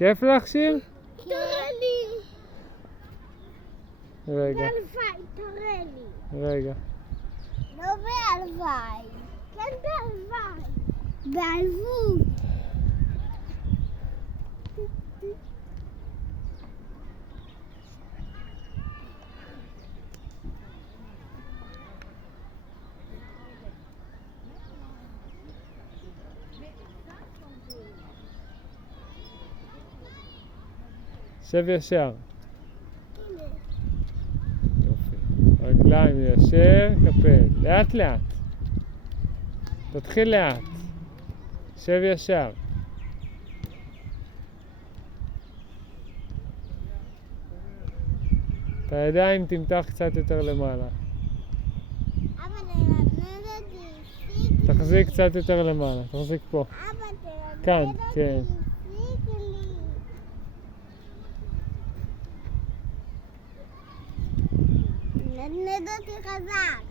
כיף לך שיר? תראה לי. רגע, בהלוואי, תראה לי. רגע. לא בהלוואי. כן בהלוואי. בהלוות. שב ישר. הנה. יופי. רגליים ישר, כפל. לאט לאט. תתחיל לאט. שב ישר. את הידיים תמתח קצת יותר למעלה. אבא תלמד אותי. תחזיק קצת יותר למעלה. תחזיק פה. אבא תלמד כאן, אותי. כן. תלמד אותי חזק.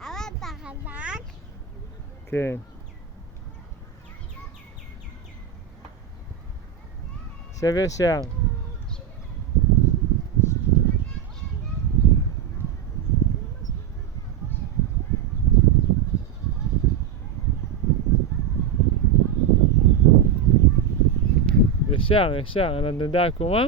אבא אתה חזק? כן. שב ישר. ישר, ישר, נדנדה עקומה.